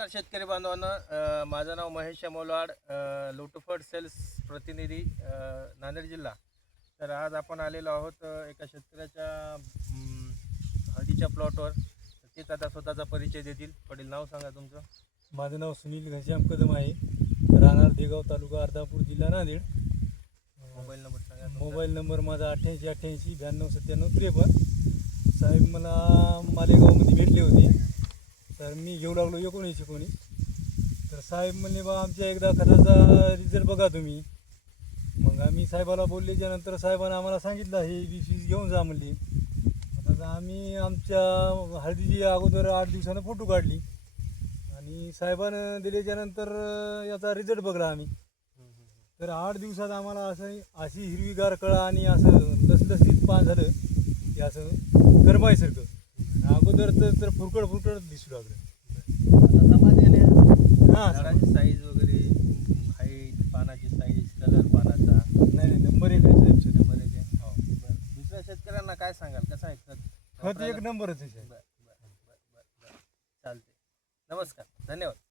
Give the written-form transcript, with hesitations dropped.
नमस्कार शेतकरी बांधवांनो, माझं नाव महेश मोलवाड, लोटोफर्ड सेल्स प्रतिनिधी, नांदेड जिल्हा. तर आज आपण आलेलो आहोत एका शेतकऱ्याच्या हळदीच्या प्लॉटवर. तेच आता स्वतःचा परिचय देतील. वडील, नाव सांगा तुमचं. माझं नाव सुनील घनश्याम कदम आहे. राहणार देगाव, तालुका अर्धापूर, जिल्हा नांदेड. मोबाईल नंबर सांगा. मोबाईल नंबर माझा 88 88 92 93. साहेब मला मालेगावमध्ये भेटले होते, तर मी घेऊ लागलो 19 तर साहेब म्हणले बा आमच्या एकदा खताचा रिझल्ट बघा तुम्ही. मग आम्ही साहेबाला बोलले. त्यानंतर साहेबांना आम्हाला सांगितलं हे 20 घेऊन जा म्हणले. आता आम्ही आमच्या हळदीची अगोदर 8 दिवसानं फोटो काढली आणि साहेबानं दिल्याच्यानंतर याचा रिझल्ट बघला आम्ही. तर 8 दिवसात आम्हाला अशी हिरवीगार कळा आणि असं लसलसीत पान झालं की असं गरमाईसारखं. अगोदर तर फुरकड दिसू लागलं. आता समाधान आहे. हां, झाडाची साईज वगैरे, हाईट, पानाची साईज, कलर पानाचा नाही नंबर 1 आहे साहेब. नंबर एक आहे. हो, बरं. दुसऱ्या शेतकऱ्यांना काय सांगाल, कसं आहे खत? खत एक नंबरच आहे साहेब. बरं. चालते. नमस्कार, धन्यवाद.